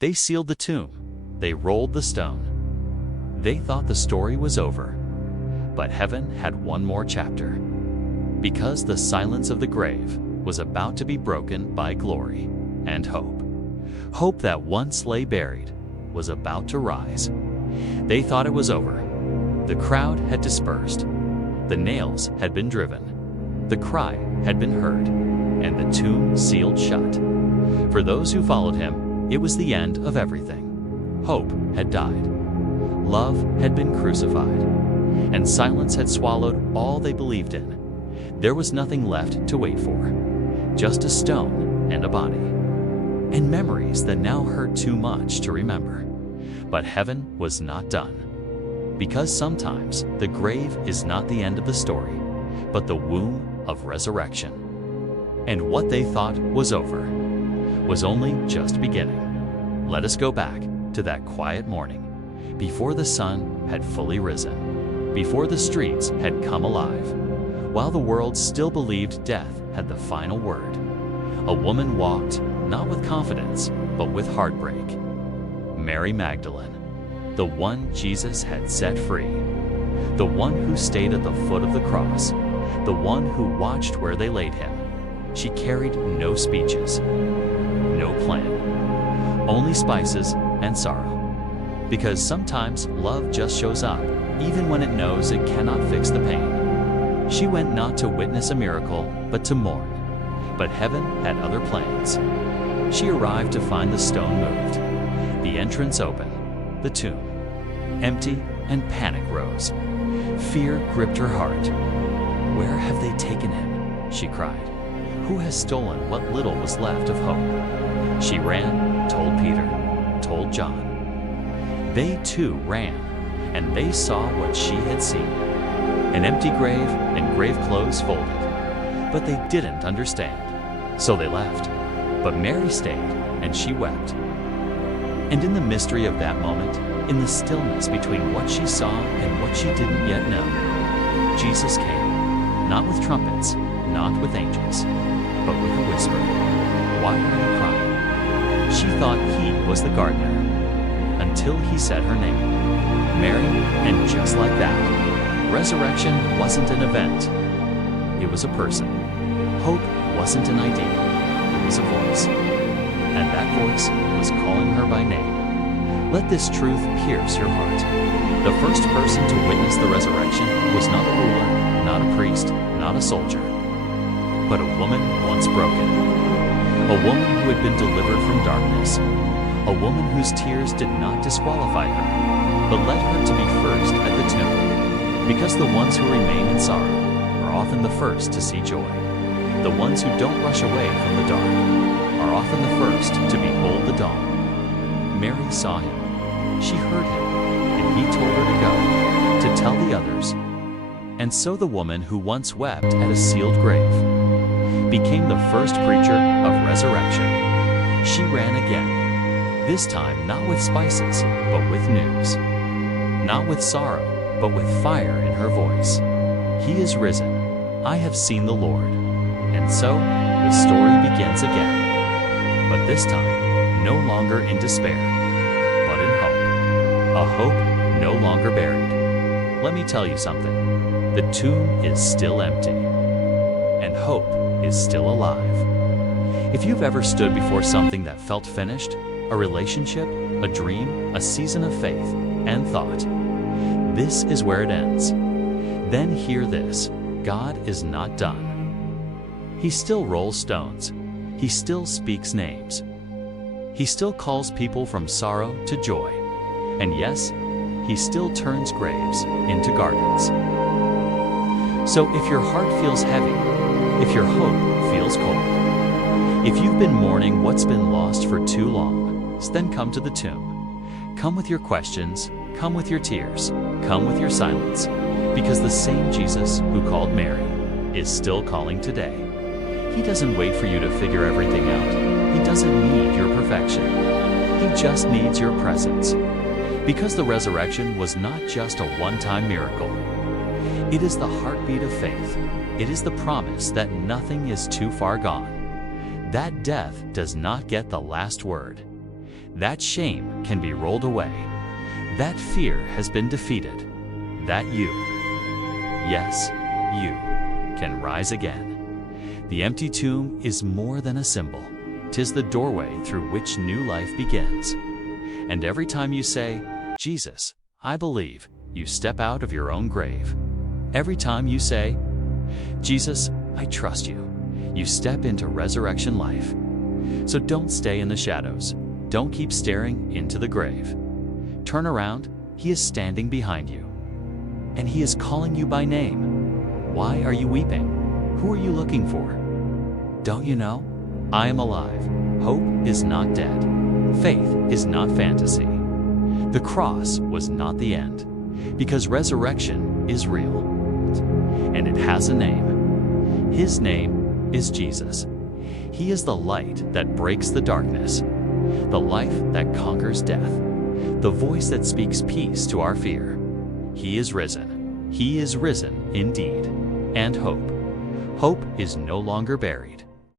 They sealed the tomb. They rolled the stone. They thought the story was over. But heaven had one more chapter. Because the silence of the grave was about to be broken by glory and hope. Hope that once lay buried was about to rise. They thought it was over. The crowd had dispersed. The nails had been driven. The cry had been heard, and the tomb sealed shut. For those who followed him, it was the end of everything. Hope had died. Love had been crucified, and silence had swallowed all they believed in. There was nothing left to wait for, just a stone and a body, and memories that now hurt too much to remember. But heaven was not done. Because sometimes the grave is not the end of the story, but the womb of resurrection. And what they thought was over was only just beginning. Let us go back to that quiet morning, before the sun had fully risen, before the streets had come alive, while the world still believed death had the final word. A woman walked, not with confidence, but with heartbreak. Mary Magdalene, the one Jesus had set free, the one who stayed at the foot of the cross, the one who watched where they laid him. She carried no speeches, no plan, only spices and sorrow. Because sometimes love just shows up, even when it knows it cannot fix the pain. She went not to witness a miracle, but to mourn. But heaven had other plans. She arrived to find the stone moved, the entrance open, the tomb empty, and panic rose. Fear gripped her heart. Where have they taken him? She cried. Who has stolen what little was left of hope? She ran, told Peter, told John. They too ran, and they saw what she had seen. An empty grave and grave clothes folded. But they didn't understand. So they left. But Mary stayed, and she wept. And in the mystery of that moment, in the stillness between what she saw and what she didn't yet know, Jesus came, not with trumpets, not with angels, but with a whisper. Why are you crying? She thought he was the gardener, until he said her name, Mary, and just like that, resurrection wasn't an event, it was a person. Hope wasn't an idea, it was a voice. And that voice was calling her by name. Let this truth pierce your heart. The first person to witness the resurrection was not a ruler, not a priest, not a soldier, but a woman once broken. A woman who had been delivered from darkness. A woman whose tears did not disqualify her, but led her to be first at the tomb. Because the ones who remain in sorrow are often the first to see joy. The ones who don't rush away from the dark are often the first to behold the dawn. Mary saw him. She heard him, and he told her to go, to tell the others. And so the woman who once wept at a sealed grave became the first preacher of resurrection. She ran again, this time not with spices, but with news. Not with sorrow, but with fire in her voice. He is risen. I have seen the Lord. And so the story begins again. But this time, no longer in despair, but in hope. A hope no longer buried. Let me tell you something. The tomb is still empty, and hope is still alive. If you've ever stood before something that felt finished, a relationship, a dream, a season of faith, and thought, this is where it ends, then hear this: God is not done. He still rolls stones. He still speaks names. He still calls people from sorrow to joy. And yes, he still turns graves into gardens. So if your heart feels heavy, if your hope feels cold, if you've been mourning what's been lost for too long, then come to the tomb. Come with your questions, come with your tears, come with your silence, because the same Jesus who called Mary is still calling today. He doesn't wait for you to figure everything out. He doesn't need your perfection. He just needs your presence. Because the resurrection was not just a one-time miracle. It is the heartbeat of faith. It is the promise that nothing is too far gone. That death does not get the last word. That shame can be rolled away. That fear has been defeated. That you, yes, you, can rise again. The empty tomb is more than a symbol. 'Tis the doorway through which new life begins. And every time you say, "Jesus, I believe," you step out of your own grave. Every time you say, "Jesus, I trust you," you step into resurrection life. So don't stay in the shadows. Don't keep staring into the grave. Turn around. He is standing behind you. And he is calling you by name. Why are you weeping? Who are you looking for? Don't you know? I am alive. Hope is not dead. Faith is not fantasy. The cross was not the end, because resurrection is real. And it has a name. His name is Jesus. He is the light that breaks the darkness, the life that conquers death, the voice that speaks peace to our fear. He is risen. He is risen indeed. And hope. Hope is no longer buried.